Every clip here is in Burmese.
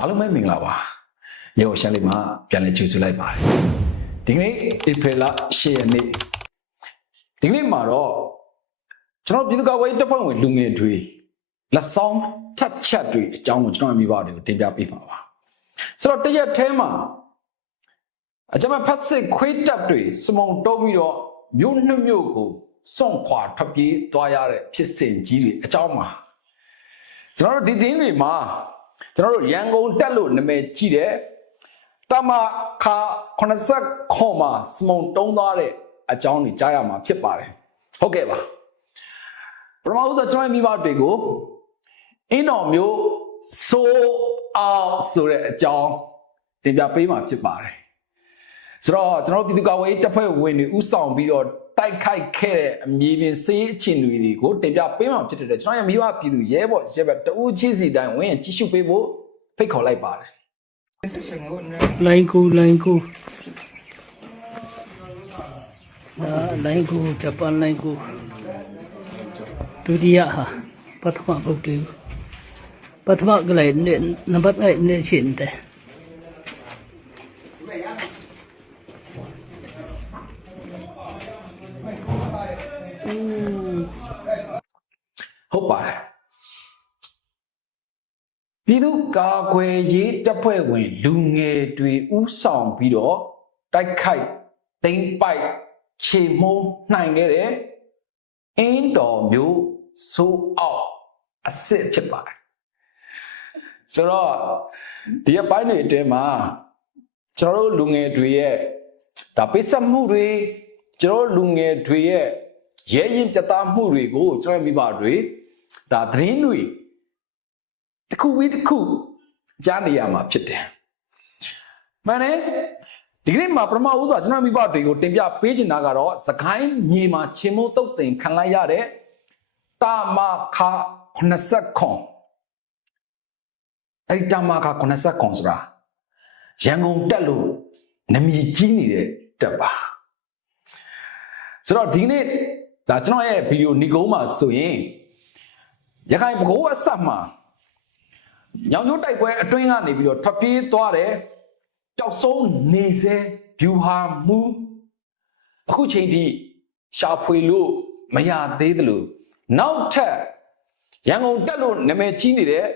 အားလုံးပဲမင်္ဂလာပါရေကိုရှမ်းလေးမှာပြန်လည်ကြိုဆိုလိုက်ပါတယ်ဒီကနေ့ဧပြီလ10ရက်နေ့ဒီကနေ့မှာတော့ကျွန်တော်ပြည်သူ့ကာကွယ်ရေးတပ်ဖွဲ့ဝင်လူငယ်တွေလက်ဆောင်ထပ်ချက်တွေအကြောင်းကိုကျွန်တော်မိဘတွေကိုတင်ပြပေးပါပါဆိုတော့တရက်ထဲမှာအကြမ်းဖက်စစ်ခွေးတပ်တွေစမုံတုံးပြီးတော့မြို့နှစ်မြို့ကိုစွန့်ခွာထွက်ပြေးသွားရတဲ့ဖြစ်စဉ်ကြီးတွေအကြောင်းမှာကျွန်တော်တို့ဒီတင်းတွေမှာ ကျွန်တော်တို့ရန်ကုန်တက်လို့နာမည်ကြီးတယ်တမခါ80ခေါ်မှာစမုံတုံးသွားတဲ့အကြောင်းတွေကြားရမှာဖြစ်ပါတယ်ဟုတ်ကဲ့ပါပထမဦးဆုံးကျွန်တော်ရဲ့မိဘတွေကိုအင်းတော်မျိုးဆိုအောင်ဆိုတဲ့အကြောင်းတင်ပြပေးမှာဖြစ်ပါတယ်ဆိုတော့ကျွန်တော်တို့ပြည်သူ့ကာကွယ်ရေးတပ်ဖွဲ့ဝင်တွေဥဆောင်ပြီးတော့ တိုက်ခိုက်ခဲ့တဲ့အမည်ပြင်စေးအခြေအနေတွေကိုတင်ပြပေးမှာဖြစ်တဲ့အတွက်ကျွန်တော်ရဲ့မိဘပြည်သူရဲဘော်ရဲဘက်တဦးချင်းစီတိုင်းဝင်ကြည့်ရှုပေးဖို့ဖိတ်ခေါ်လိုက်ပါတယ်လိုင်းကူလိုင်းကူအာလိုင်းကူဂျပန်လိုင်းကူဒုတိယဟာပထမပုတ်တူပထမကလေးနဲ့နံပါတ်1နဲ့ရှင်းတယ် ဟုတ်ပါတယ်ပြည်သူ့ကာကွယ်ရေးတပ်ဖွဲ့ဝင် လူငယ်တွေဥဆောင်ပြီးတော့တိုက်ခိုက်သိမ်းပိုက်ခြေမုံနိုင်ခဲ့တဲ့အင်းတော်မျိုးဆိုးအောင်အစ်စ်ဖြစ်ပါတယ်ဆိုတော့ဒီအပိုင်းတွေအတွင်းမှာကျွန်တော်တို့လူငယ်တွေရဲ့ဒါပိစက်မှုတွေကျွန်တော်တို့လူငယ်တွေရဲ့ ရဲရင်ပြသမှုတွေကိုကျွန်တော်မိဘတွေဒါသတင်းတွေတစ်ခုပြီးတစ်ခုကြားနေရမှာဖြစ်တယ်။မှန်တယ်ဒီကနေ့မှာပထမဦးစွာကျွန်တော်မိဘတွေကိုတင်ပြပေးချင်တာကတော့စကိုင်းမြေမှာချင်းမိုးတုတ်တင်ခံလိုက်ရတဲ့တာမခ90ခွန်အဲ့ဒီတာမခ90ခွန်ဆိုတာရန်ကုန်တက်လို့နမီကြီးနေတဲ့တက်ပါဆိုတော့ဒီနေ့ ဒါကျွန်တော်ရဲ့ဗီဒီယိုညီကုန်းမှာဆိုရင်ရခိုင်ဘကိုးအဆက်မှာညောင်ညိုးတိုက်ပွဲအတွင်းကနေပြီးတော့ထွက်ပြေးသွားတယ်တောက်ဆုံးနေစေဗျူဟာမူအခုချိန်ထိရှာဖွေလို့မရသေးသလိုနောက်ထပ်ရန်ကုန်တက်လို့နာမည်ကြီးနေတဲ့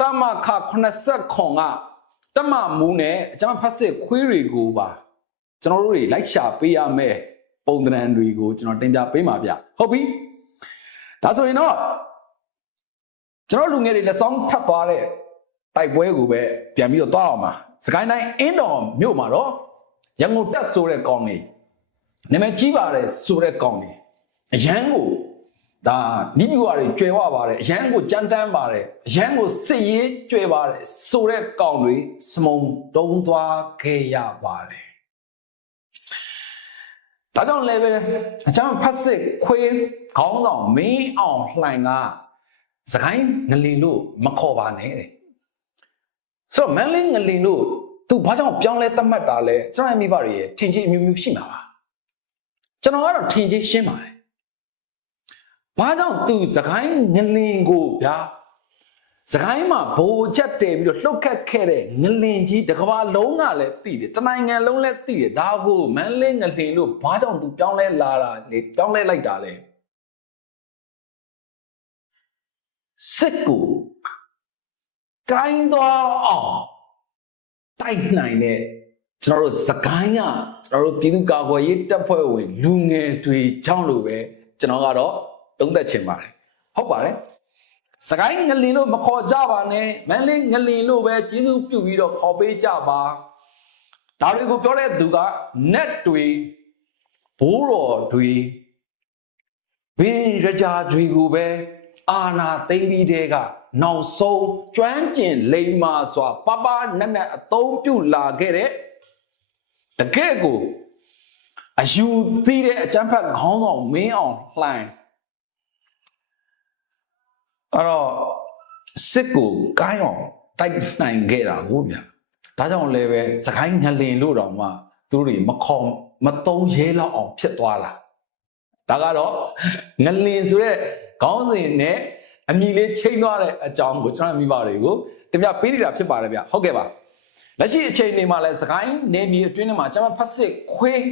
တမခ80ခွန်ကတမမူနဲ့အကျမ်းဖတ်စစ်ခွေးတွေကိုပါကျွန်တော်တို့တွေလိုက်ရှာပေးရမယ်ပုံသဏ္ဍာန်တွေကိုကျွန်တော်တင်ပြပေးမှာဗျ ဟုတ်ပြီဒါဆိုရင်တော့ကျွန်တော်လူငယ်တွေလက်ဆောင်ထပ်သွားတဲ့တိုက်ပွဲကိုပဲပြန်ပြီးတော့သွားအောင်ပါစကိုင်းတိုင်းအင်းတော်မြို့မှာတော့ရန်ကုန်တက်ဆိုတဲ့ကောင်းလေးနာမည်ကြီးပါတယ်ဆိုတဲ့ကောင်းလေးအရန်ကိုဒါနိပြူရီကျွယ်ဝပါတယ်အရန်ကိုကြမ်းတမ်းပါတယ်အရန်ကိုစစ်ရေးကျွယ်ပါတယ်ဆိုတဲ့ကောင်းတွေစမုံတုံးသွားခဲ့ရပါတယ် ဒါကြောင့်လည်းပဲအချမ်းဖတ်စစ်ခွေးခေါင်းဆောင်မင်းအောင်လှိုင်ကစကိုင်းငလင်လို့မခေါ်ပါနဲ့တဲ့ဆိုတော့မန်လေးငလင်လို့သူဘာကြောင့်ပြောင်းလဲသတ်မှတ်တာလဲကျွန်တော်ရဲ့မိဘတွေရဲ့ထင်ကြီးအမျိုးမျိုးရှိမှာပါကျွန်တော်ကတော့ထင်ကြီးရှင်းပါတယ်ဘာကြောင့်သူစကိုင်းငလင်ကိုဗျာ စကိုင်းမှာဘိုးချက်တယ်ပြီးတော့လှုပ်ခတ်ခဲ့တဲ့ငလင်ကြီးတစ်ကမ္ဘာလုံးကလည်းသိတယ်တနိုင်ငံလုံးလည်းသိတယ်ဒါကိုမန်လေးငလင်လို့ဘာကြောင့်သူပြောင်းလဲလာတာလေပြောင်းလဲလိုက်တာလဲစစ်ကိုကိုင်းသွားအောင်တိုက်နိုင်တဲ့ကျွန်တော်တို့စကိုင်းကကျွန်တော်တို့ပြည်သူ့ကာကွယ်ရေးတပ်ဖွဲ့ဝင်လူငယ်တွေကြောင့်လို့ပဲကျွန်တော်ကတော့သုံးသက်ချင်ပါတယ်ဟုတ်ပါတယ် စကိုင်းငလင်လို့မခေါ်ကြပါနဲ့မန်လေးငလင်လို့ပဲကျေးဇူးပြုပြီးတော့ခေါ်ပေးကြပါဒါတွေကိုပြောတဲ့သူက net တွေဘိုးတော်တွေဘင်းရကြတွေကိုပဲအာနာသိမ့်ပြီးတဲ့ကနောက်ဆုံးကျွမ်းကျင်လိမ္မာစွာပပနက်နက်အသုံးပြုလာခဲ့တဲ့တကယ့်ကိုအယူသီးတဲ့အကျမ်းဖတ်ခေါင်းဆောင်မင်းအောင်လှိုင်း အဲ့တော့စစ်ကိုကိုင်းအောင်တိုက်နိုင်ခဲ့တာကိုဗျာဒါကြောင့်လည်းပဲစကိုင်းငလင်လို့တောင်မှသူတို့တွေမခေါ်မသုံးရဲလောက်အောင်ဖြစ်သွားတာဒါကတော့ငလင်ဆိုတဲ့ခေါင်းစဉ်နဲ့အမိလေးချိန်သွားတဲ့အကြောင်းကိုကျွန်တော်မိဘတွေကိုတင်ပြပေးနေတာဖြစ်ပါတယ်ဗျဟုတ်ကဲ့ပါလက်ရှိအချိန်နေမှာလဲစကိုင်းနေမြေအတွင်းထဲမှာကျွန်မဖတ်စစ်ခွေး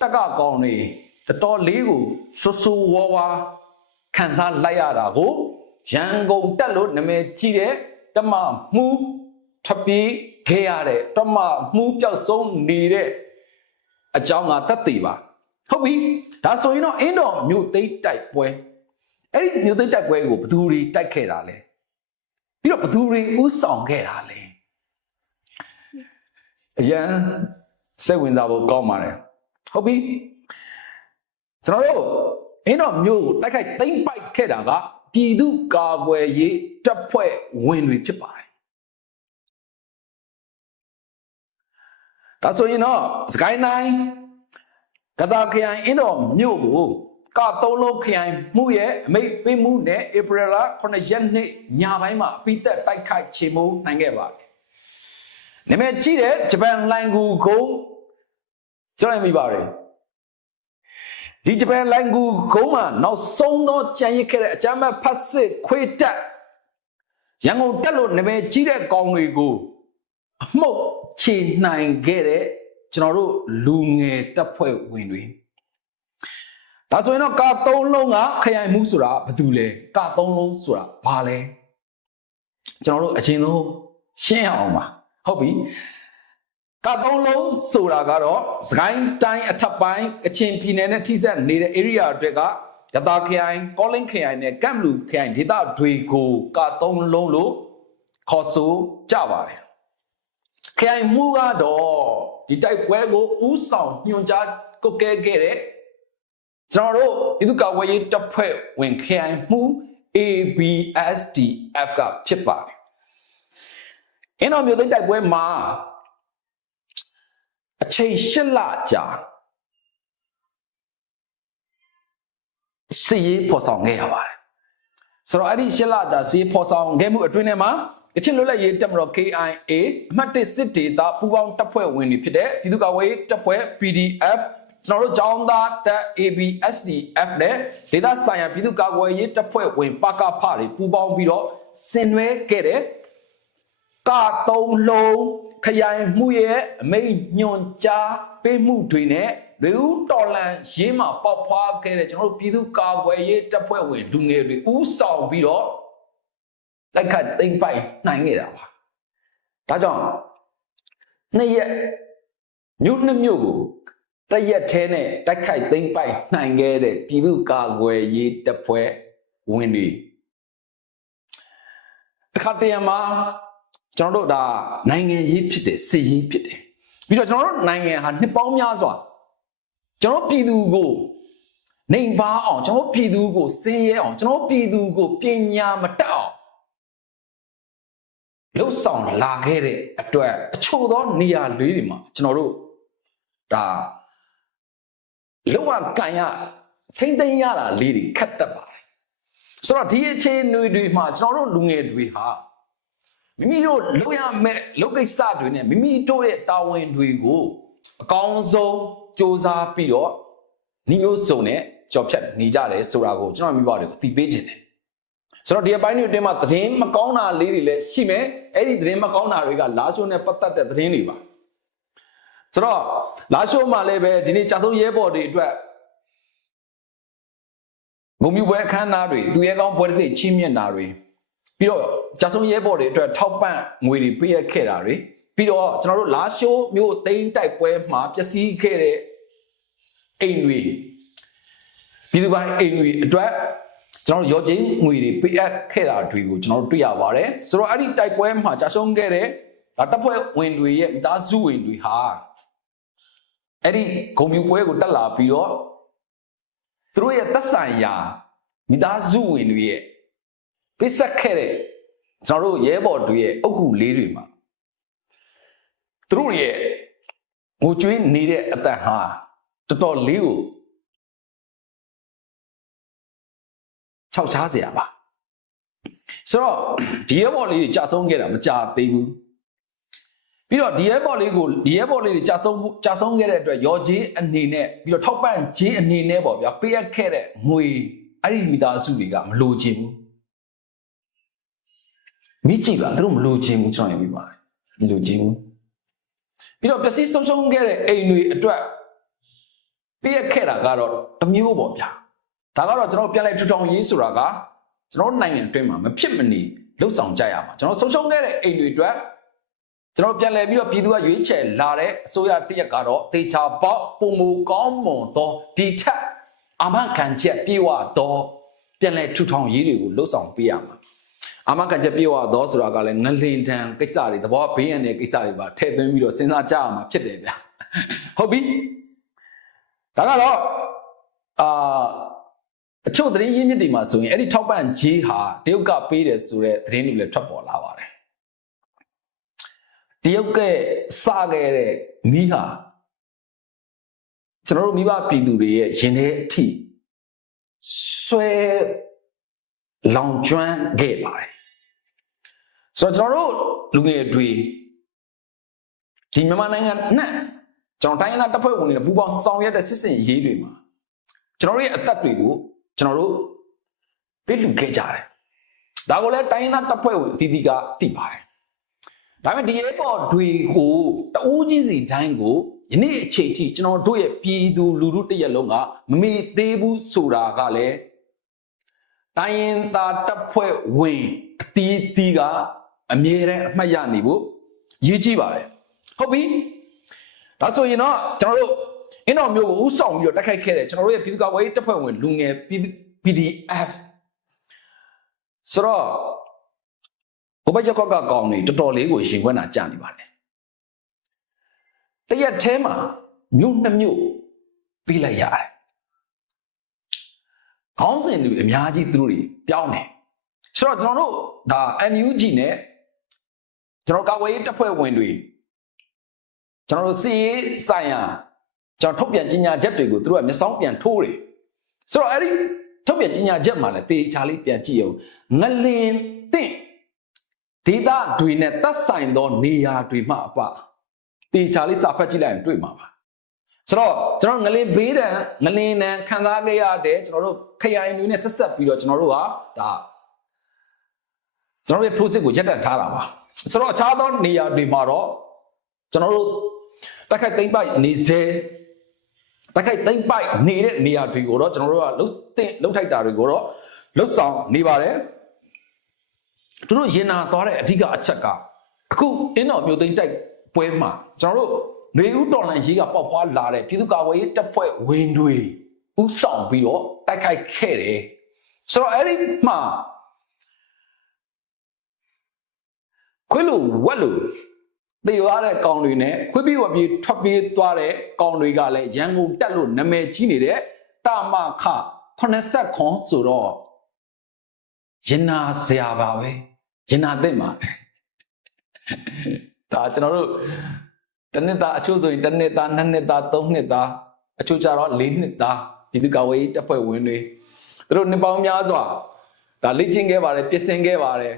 တက်ကကောင်တွေတော်တော်လေးကိုဆူဆူဝါဝါ ခံစားလိုက်ရတာကိုရန်ကုန်တက်လို့နာမည်ကြီးတဲ့တမမှုထပ်ပြီးခဲ့ရတဲ့တမမှုပျောက်ဆုံးနေတဲ့အကြောင်းကတတ်သိပါဟုတ်ပြီဒါဆိုရင်တော့အင်းတော်မြို့သိမ်းတိုက်ပွဲအဲ့ဒီမြို့သိမ်းတိုက်ပွဲကိုဘယ်သူတွေတိုက်ခဲ့တာလဲပြီးတော့ဘယ်သူတွေဥဆောင်ခဲ့တာလဲအရန်စိတ်ဝင်စားဖို့ကောင်းပါတယ်ဟုတ်ပြီကျွန်တော်တို့ အင်းတော်မြို့ကိုတိုက်ခိုက်သိမ်းပိုက်ခဲ့တာကပြည်သူကာကွယ်ရေးတပ်ဖွဲ့ဝင်တွေဖြစ်ပါတယ်ဒါဆိုရင်တော့စကိုင်းတိုင်းကတာခရိုင်အင်းတော်မြို့ကိုကသုံးလုံးခရိုင်မှုရဲ့အမိတ်ပေးမှုနဲ့ဧပြီလ9ရက်နေ့ညပိုင်းမှာအပိသက်တိုက်ခိုက်ချေမှုနိုင်ခဲ့ပါတယ်။နာမည်ကြီးတဲ့ဂျပန်လိုင်ဂူကိုကျွန်တော်မိပါတယ်။ ဒီဂျပန်လိုင်ဂူကုန်းမှာနောက်ဆုံးသောကြံရစ်ခဲ့တဲ့အကြမ်းဖက်ဖတ်စစ်ခွေးတက်ရန်ကုန်တက်လို့နာမည်ကြီးတဲ့ကောင်တွေကိုအမှုတ်ချေနိုင်ခဲ့တဲ့ကျွန်တော်တို့လူငယ်တပ်ဖွဲ့ဝင်တွေဒါဆိုရင်တော့ကာသုံးလုံးကခရိုင်မှုဆိုတာဘာတူလဲကာသုံးလုံးဆိုတာဘာလဲကျွန်တော်တို့အချင်းဆုံးရှင်းအောင်ပါဟုတ်ပြီ ကာသုံးလုံးဆိုတာကတော့စကိုင်းတိုင်းအထက်ပိုင်းကချင်ပြည်နယ်နဲ့ထိစပ်နေတဲ့ area အတွက်ကရတာခရိုင်ကောလင်းခရိုင်နဲ့ကမ်ဘလူခရိုင်ဒေသတွေကိုကာသုံးလုံးလို့ခေါ်ဆိုကြပါတယ်ခရိုင်မှုကတော့ဒီတိုက်ပွဲကိုဥဆောင်ညွှန်ကြားကုတ်ကဲခဲ့တဲ့ကျွန်တော်တို့ဤသူကဝေးရေးတပ်ဖွဲ့ဝင်ခရိုင်မှု ABSDF ကဖြစ်ပါတယ်အင်းတော်မျိုးသိန်းတိုက်ပွဲမှာ အချိန်၈လကြာစီရေးပေါ်ဆောင်ခဲ့ရပါတယ်ဆိုတော့အဲ့ဒီ၈လကြာစီရေးပေါ်ဆောင်ခဲ့မှုအတွင်းထဲမှာကချင်လွတ်လပ်ရေးတပ်မတော် KIA အမှတ်1စစ်ဒေသပူးပေါင်းတပ်ဖွဲ့ဝင်တွေဖြစ်တဲ့ပြည်သူ့ကာကွယ်ရေးတပ်ဖွဲ့ PDF ကျွန်တော်တို့ကျောင်းသားတပ် ABSDF နဲ့ဒေသဆိုင်ရာပြည်သူ့ကာကွယ်ရေးတပ်ဖွဲ့ဝင်ပကဖတွေပူးပေါင်းပြီးတော့ဆင်နွှဲခဲ့တဲ့ကသုံးလုံး ခရိုင်မှုရဲ့အမိန့်ညွန်ကြားပေးမှုတွေနဲ့လူဦးတော်လန်ရေးမှာပေါက်ဖွားခဲ့တဲ့ကျွန်တော်တို့ပြည်သူ့ကာကွယ်ရေးတပ်ဖွဲ့ဝင်လူငယ်တွေဥဆောင်ပြီးတော့တိုက်ခတ်သိမ့်ပိုက်နိုင်ခဲ့တာပါဒါကြောင့်နှစ်ရက်မြို့နှစ်မြို့ကိုတရက်သေးနဲ့တိုက်ခိုက်သိမ့်ပိုက်နိုင်ခဲ့တဲ့ပြည်သူ့ကာကွယ်ရေးတပ်ဖွဲ့ဝင်တွေတခါတရံမှာ ကျွန်တော်တို့ဒါနိုင်ငံရေးဖြစ်တယ်စစ်ရေးဖြစ်တယ်ပြီးတော့ကျွန်တော်တို့နိုင်ငံဟာနှစ်ပေါင်းများစွာကျွန်တော်ပြည်သူကိုနေပါအောင်ကျွန်တော်ပြည်သူကိုစင်ရဲအောင်ကျွန်တော်ပြည်သူကိုပညာမတတ်အောင်လှုပ်ဆောင်လာခဲ့တဲ့အတွက်အချို့သောနေရာလေးတွေမှာကျွန်တော်တို့ဒါလောက်ရကန်ရထိမ့်သိမ်းရတာလေးတွေခက်တတ်ပါတယ်ဆိုတော့ဒီအခြေအနေတွေမှာကျွန်တော်တို့လူငယ်တွေဟာ မိမိတို့လုပ်ရမယ့်လုပ်ကိစ္စတွေနဲ့မိမိတို့ရဲ့တာဝန်တွေကိုအကောင်းဆုံးစ조사ပြီးတော့ညီမျိုးစုံနဲ့ကြော်ဖြတ်နေကြတယ်ဆိုတာကိုကျွန်တော်မိဘတွေကိုသိပေးခြင်းတယ်ဆိုတော့ဒီအပိုင်းတွေအတွင်းမှာသတင်းမကောင်းတာလေးတွေလည်းရှိမယ်အဲ့ဒီသတင်းမကောင်းတာတွေကလာရှိုးနဲ့ပတ်သက်တဲ့သတင်းတွေပါဆိုတော့လာရှိုးမှာလည်းပဲဒီနေ့ကြာဆုံးရဲဘော်တွေအတွက်ဂုံမြူပွဲအခမ်းအနားတွေသူရဲကောင်းပွဲတစ်စိတ်ချင်းမြင့်တာတွေ ပြီးတော့ကြာဆုံးရဲဘော်တွေအတွက်ထောက်ပံ့ငွေတွေပေးရခဲ့တာတွေပြီးတော့ကျွန်တော်တို့လာရှိုးမြို့သိန်းတိုက်ပွဲမှာပျက်စီးခဲ့တဲ့အိမ်တွေပြည်သူပိုင်းအိမ်တွေအတွက်ကျွန်တော်တို့ရောချင်းငွေတွေပေးအပ်ခဲ့တာတွေကိုကျွန်တော်တို့တွေ့ရပါတယ်ဆိုတော့အဲ့ဒီတိုက်ပွဲမှာကြာဆုံးခဲ့တဲ့ဒါတပ်ဖွဲ့ဝင်တွေရဲ့မိသားစုဝင်တွေဟာအဲ့ဒီဂုံမြူပွဲကိုတက်လာပြီးတော့သူတို့ရဲ့သက်ဆိုင်ရာမိသားစုဝင်တွေရဲ့ ပိဆက်ခဲ့တဲ့ကျွန်တော်တို့ရဲဘော်တွေရဲ့အုတ်ဂူလေးတွေမှာသူတို့ရဲ့ငိုကြွေးနေတဲ့အသက်ဟာတော်တော်လေးကိုခြောက်ချားစရာပါဆိုတော့ဒီရဲဘော်လေးတွေကြာဆုံးခဲ့တာမကြာသေးဘူးပြီးတော့ဒီရဲဘော်လေးကိုဒီရဲဘော်လေးတွေကြာဆုံးကြာဆုံးခဲ့တဲ့အတွက်ရောကြီးအနေနဲ့ပြီးတော့ထောက်ပံ့ခြင်းအနေနဲ့ပေါ့ဗျာပေးအပ်ခဲ့တဲ့ငွေအဲ့ဒီမိသားစုတွေကမလိုချင်ဘူး မိကြည့်ပါသူတို့မလိုချင်ဘူးကျွန်တော်ရင်ပြပါတယ်မလိုချင်ဘူးပြီးတော့ပျက်စီးဆုံးရှုံးခဲ့တဲ့အိမ်တွေအတွက်ပြည့်ခဲ့တာကတော့တစ်မျိုးပေါ့ဗျာဒါကတော့ကျွန်တော်ပြန်လဲထူထောင်ရေးဆိုတာကကျွန်တော်နိုင်ငံအတွင်းမှာမဖြစ်မနေလှုပ်ဆောင်ကြရမှာကျွန်တော်ဆုံးရှုံးခဲ့တဲ့အိမ်တွေအတွက်ကျွန်တော်ပြန်လဲပြီးတော့ပြည်သူကရွေးချယ်လာတဲ့အစိုးရတစ်ရက်ကတော့တေချာပေါက်ပုံမူကောင်းမွန်သောဒီထက်အမခံချက်ပြေဝသောပြန်လဲထူထောင်ရေးတွေကိုလှုပ်ဆောင်ပေးရမှာ အာမခံချက်ပြေဝတော့ဆိုတာကလည်းငလင်တန်ကိစ္စတွေသဘောဘေးရန်တဲ့ကိစ္စတွေပါထည့်သွင်းပြီးတော့စဉ်းစားကြရမှာဖြစ်တယ်ဗျာဟုတ်ပြီဒါကတော့အာအချို့သတင်းရင်းမြစ်တွေမှာဆိုရင်အဲ့ဒီထောက်ပံ့ကြီးဟာတရုတ်ကပေးတယ်ဆိုတဲ့သတင်းတွေလည်းထွက်ပေါ်လာပါတယ်တရုတ်ကစခဲ့တဲ့မိဟာကျွန်တော်တို့မိဘပြည်သူတွေရဲ့ရင်ထဲအထိဆွဲလောင်ကျွမ်းခဲ့ပါတယ် ဆိုတော့ကျွန်တော်တို့လူငယ်တွေဒီမြန်မာနိုင်ငံနဲ့ကျွန်တော်တိုင်းရင်းသားတပ်ဖွဲ့ဝင်တွေနဲ့ပူးပေါင်းဆောင်ရွက်တဲ့စစ်စင်ရေးတွေမှာကျွန်တော်တို့ရဲ့အသက်တွေကိုကျွန်တော်တို့ပြလူခဲ့ကြတယ်ဒါကိုလည်းတိုင်းရင်းသားတပ်ဖွဲ့ဝင်အတီးတီးကသိပါတယ်ဒါပေမဲ့ဒီရဲပေါ်တွေကိုတအိုးကြီးစီတိုင်းကိုယနေ့အချိန်ထိကျွန်တော်တို့ရဲ့ပြည်သူလူထုတစ်ရက်လုံးကမမေ့သေးဘူးဆိုတာကလည်းတိုင်းရင်သားတပ်ဖွဲ့ဝင်အတီးတီးက အမြဲတမ်းအမှတ်ရနေဖို့ရည်ကြီးပါတယ်ဟုတ်ပြီဒါဆိုရင်တော့ကျွန်တော်တို့အင်းတော်မျိုးကိုဥဆောင်ပြီးတော့တက်ခိုက်ခဲ့တဲ့ကျွန်တော်တို့ရဲ့ပြည်သူ့ကာကွယ်ရေးတပ်ဖွဲ့ဝင်လူငယ် PDF ဆိုတော့ဘဘရက်ကွက်ကကောင်းနေတော်တော်လေးကိုရှင်ခွက်နာကြနေပါတယ်တရက်ထဲမှာမြို့နှစ်မြို့ပြီးလိုက်ရတယ်ခေါင်းစဉ်တွေအများကြီးသူတို့တွေပြောင်းတယ်ဆိုတော့ကျွန်တော်တို့ဒါ NUG နဲ့ ကျွန်တော်ကာကွယ်ရေးတပ်ဖွဲ့ဝင်တွေကျွန်တော်တို့စီရေးဆိုင်ရာကျွန်တော်ထုတ်ပြန်ကြေညာချက်တွေကိုသူတို့ကမျက်စောင်းပြန်ထိုးတယ်ဆိုတော့အဲ့ဒီထုတ်ပြန်ကြေညာချက်မှာလည်းတေချာလေးပြန်ကြည့်အောင်ငလင်တင့်ဒေတာတွေနဲ့သက်ဆိုင်သောနေရာတွေမှအပတေချာလေးစာဖတ်ကြည့်လိုက်ရင်တွေ့မှာပါဆိုတော့ကျွန်တော်ငလင်ဘေးတံငလင်တံခံစားခဲ့ရတဲ့ကျွန်တော်တို့ခရိုင်မျိုးနဲ့ဆက်ဆက်ပြီးတော့ကျွန်တော်တို့ကဒါကျွန်တော်တို့ရဲ့ထိုးစစ်ကိုရပ်တန့်ထားတာပါ ဆိုတော့အခြားသောနေရာတွေမှာတော့ကျွန်တော်တို့တက်ခိုက်သိမ့်ပိုက်နေစေတက်ခိုက်သိမ့်ပိုက်နေတဲ့နေရာတွေကိုတော့ကျွန်တော်တို့ကလှုပ်တဲ့လှုပ်ထိုက်တာတွေကိုတော့လှုပ်ဆောင်နေပါတယ်သူတို့ရင်နာသွားတဲ့အဓိကအချက်ကအခုအင်းတော်မျိုးသိမ့်တိုက်ပွဲမှာကျွန်တော်တို့နေဦးတော်လန်ရေးကပေါက်ဖွာလာတဲ့ပြည်သူ့ကာကွယ်ရေးတပ်ဖွဲ့ဝင်တွေဥဆောင်ပြီးတော့တိုက်ခိုက်ခဲ့တယ်ဆိုတော့အဲ့ဒီမှာ ခွေးလိုဝက်လိုတေသွားတဲ့ကောင်တွေနဲ့ခွေးပြီးဝက်ပြီးထွက်ပြေးသွားတဲ့ကောင်တွေကလည်းရန်ကုန်တက်လို့နာမည်ကြီးနေတဲ့တာမခ80ခွန်ဆိုတော့ရင်နာစရာပါပဲရင်နာသိမ့်ပါဒါကျွန်တော်တို့တစ်နှစ်သားအချို့ဆိုရင်တစ်နှစ်သားနှစ်နှစ်သားသုံးနှစ်သားအချို့ကျတော့လေးနှစ်သားဒီသူကဝေးတပ်ဖွဲ့ဝင်တွေသူတို့နှစ်ပေါင်းများစွာဒါလေ့ကျင့်ခဲ့ပါတယ်ပြင်ဆင်ခဲ့ပါတယ်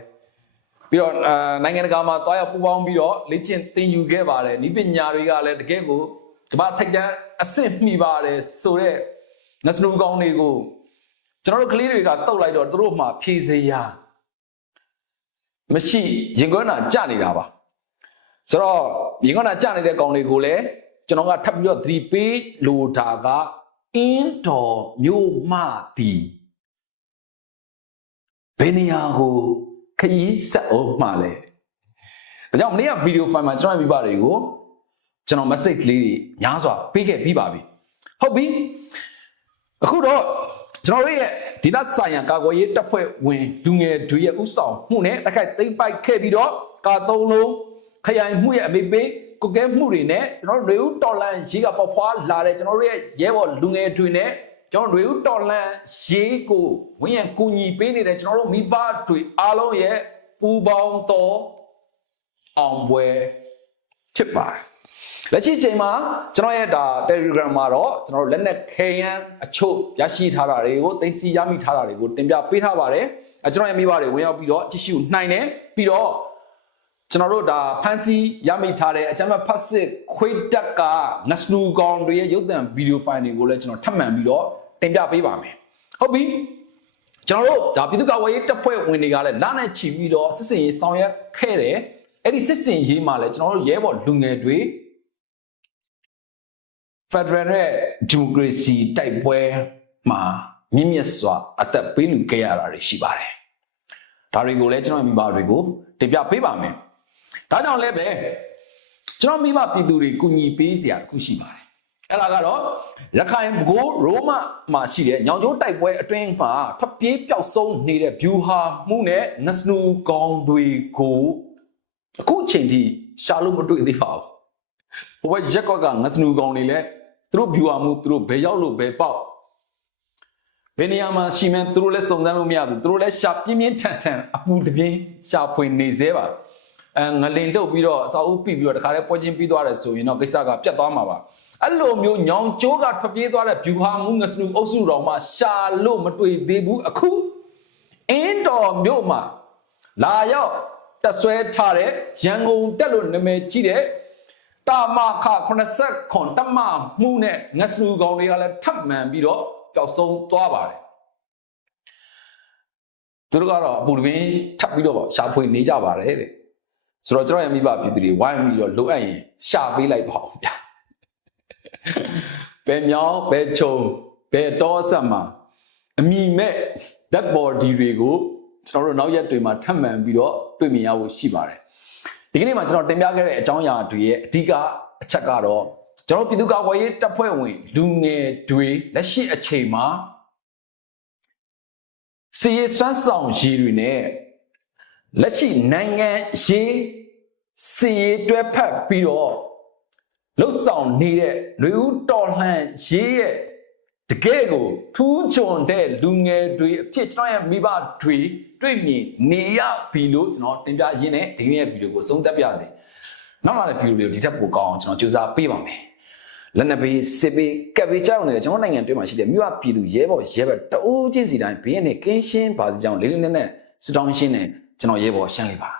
ပြီးတော့အာနိုင်ငံတကာမှာတွားရောက်ပူးပေါင်းပြီးတော့လေ့ကျင့်သင်ယူခဲ့ပါတယ်ဤပညာတွေကလည်းတကယ့်ကိုကမ္ဘာထိုက်တန်းအဆင့်မှီပါတယ်ဆိုတော့နစနူကောင်းတွေကိုကျွန်တော်တို့ကလေးတွေကတုတ်လိုက်တော့သူတို့မှဖြည့်စေရာမရှိရင်ကွန်းတာကြနေတာပါဆိုတော့ရင်ကောနာကြနေတဲ့ကောင်တွေကိုလည်းကျွန်တော်ကထပ်ပြီးတော့သတိပေးလိုတာကအင်းတော်မြို့မှတီဘယ်နေရာကို ခရီးဆက်အောင်မှလဲဒါကြောင့်မနေ့ကဗီဒီယိုဖိုင်မှာကျွန်တော်ရဲ့မိဘတွေကိုကျွန်တော် message လေးတွေများစွာပေးခဲ့ပြီးပါပြီဟုတ်ပြီအခုတော့ကျွန်တော်တို့ရဲ့ဒီလဆိုင်ရာကာကွယ်ရေးတပ်ဖွဲ့ဝင်လူငယ်တွေရဲ့ဥဆောင်မှုနဲ့တစ်ခါသိမ့်ပိုက်ခဲ့ပြီးတော့ကာသုံးလုံးခရိုင်မှုရဲ့အမေပေးကုကဲမှုတွေနဲ့ကျွန်တော်တို့ရေဦးတော်လန်ရေးကပေါဖွာလာတဲ့ကျွန်တော်တို့ရဲ့ရဲဘော်လူငယ်တွေနဲ့ ကျွန်တော်တို့ရေဦးတော်လန်ရေးကိုဝင်းရကူညီပေးနေတဲ့ကျွန်တော်တို့မိဘတွေအားလုံးရဲ့ပူပေါင်းတော်အောင်ပွဲဖြစ်ပါတယ်လက်ရှိချိန်မှာကျွန်တော်ရဲ့ဒါ Telegram မှာတော့ကျွန်တော်တို့လက်နက်ခဲယမ်းအချို့ရရှိထားတာတွေကိုသိသိရမိထားတာတွေကိုတင်ပြပေးထားပါတယ်အဲကျွန်တော်ရဲ့မိဘတွေဝင်ရောက်ပြီးတော့ကြည့်ရှုနိုင်တယ်ပြီးတော့ ကျွန်တော်တို့ဒါဖန်စီရမိထားတဲ့အကြမ်းဖက်ဖတ်စစ်ခွေးတက်ကနစလူကောင်တွေရဲ့ရုပ်သံဗီဒီယိုဖိုင်တွေကိုလည်းကျွန်တော်ထပ်မံပြီးတော့တင်ပြပေးပါမယ်ဟုတ်ပြီကျွန်တော်တို့ဒါပြည်သူ့ကာကွယ်ရေးတပ်ဖွဲ့ဝင်တွေကလည်းလနဲ့ချီပြီးတော့စစ်စင်ရေးဆောင်ရွက်ခဲ့တယ်အဲ့ဒီစစ်စင်ရေးမှာလည်းကျွန်တော်တို့ရဲဘော်လူငယ်တွေ Federal နဲ့ Democracy တိုက်ပွဲမှာမြင့်မြတ်စွာအသက်ပေးလူခဲ့ရတာတွေရှိပါတယ်ဒါတွေကိုလည်းကျွန်တော်မိဘတွေကိုတင်ပြပေးပါမယ် ဒါကြောင့်လည်းပဲကျွန်တော်မိဘပြည်သူတွေကူညီပေးစရာတစ်ခုရှိပါတယ်အဲ့ဒါကတော့ရခိုင်ဘကိုးရိုးမမှာရှိတဲ့ညောင်ကျိုးတိုက်ပွဲအတွင်းမှာဖပြေးပျောက်ဆုံးနေတဲ့ view ဟာမှုနဲ့ငစနူကောင်းတွေကိုအခုချိန်ထိရှာလို့မတွေ့သေးပါဘူးဟိုဘက်ရက်ကွက်ကငစနူကောင်းတွေလည်းသူတို့ view ဟာမှုသူတို့ဘယ်ရောက်လို့ဘယ်ပေါက်ဘယ်နေရာမှာရှိမှန်းသူတို့လည်းစုံစမ်းလို့မရဘူးသူတို့လည်းရှာပြင်းပြင်းထန်ထန်အပူတပြင်းရှာဖွေနေသေးပါ အဲငလင်လှုပ်ပြီးတော့အစာအုပ်ပြပြီးတော့တခါလဲပွဲချင်းပြီးသွားတယ်ဆိုရင်တော့ကိစ္စကပြတ်သွားမှာပါအဲ့လိုမျိုးညောင်ကျိုးကထွက်ပြေးသွားတဲ့ view ဟာမှုငစနူအုပ်စုတော်မှာရှာလို့မတွေ့သေးဘူးအခုအင်းတော်မြို့မှာလာရောက်တက်ဆွဲထားတဲ့ရန်ကုန်တက်လို့နာမည်ကြီးတဲ့တာမခ80ခွန်တမမှုနဲ့ငတ်စလူကောင်တွေကလည်းထပ်မှန်ပြီးတော့ပျောက်ဆုံးသွားပါတယ်သူတို့ကတော့အပူတပင်းထပ်ပြီးတော့ရှာဖွေနေကြပါတယ်တဲ့ ဆိုတော့ကျွန်တော်ရဲ့မိဘပြည်သူတွေဝိုင်းပြီးတော့လိုအပ်ရင်ရှာပေးလိုက်ပါဦးဗျာဘယ်မြောင်းဘယ်ချုံဘယ်တောဆက်မှာအမိမဲ့ dead body တွေကိုကျွန်တော်တို့နောက်ရက်တွေမှာထပ်မှန်ပြီးတော့တွေ့မြင်ရဖို့ရှိပါတယ်ဒီကနေ့မှာကျွန်တော်တင်ပြခဲ့တဲ့အကြောင်းအရာတွေရဲ့အဓိကအချက်ကတော့ကျွန်တော်ပြည်သူ့ကာကွယ်ရေးတပ်ဖွဲ့ဝင်လူငယ်တွေလက်ရှိအချိန်မှာစီရေးစွမ်းဆောင်ရည်တွေနဲ့ လက်ရှိနိုင်ငံရေးစီရေးတွဲဖက်ပြီးတော့လှုပ်ဆောင်နေတဲ့လူဦးတော်လှန်ရေးရဲ့တကယ်ကိုထူးချွန်တဲ့လူငယ်တွေအဖြစ်ကျွန်တော်ရဲ့မိဘတွေတွေ့မြင်နေရပြီလို့ကျွန်တော်တင်ပြရင်းနဲ့ဒီနေ့ရဲ့ဗီဒီယိုကိုဆုံးသက်ပြစေနောက်လာတဲ့ဗီဒီယိုလေးကိုဒီထက်ပိုကောင်းအောင်ကျွန်တော်ကြိုးစားပေးပါမယ်လက်နက်ဘေးစစ်ဘေးကပ်ဘေးကြောက်နေတဲ့ကျွန်တော်နိုင်ငံတွင်းမှာရှိတဲ့မြို့ပြည်သူရဲဘော်ရဲဘက်တအိုးချင်းစီတိုင်းဘေးနဲ့ကင်းရှင်းပါစီကြောင်းလေးလေးနက်နက်စတောင်းရှင်းနေ ကျွန်တော်ရဲဘော်ရှင်းလေးပါ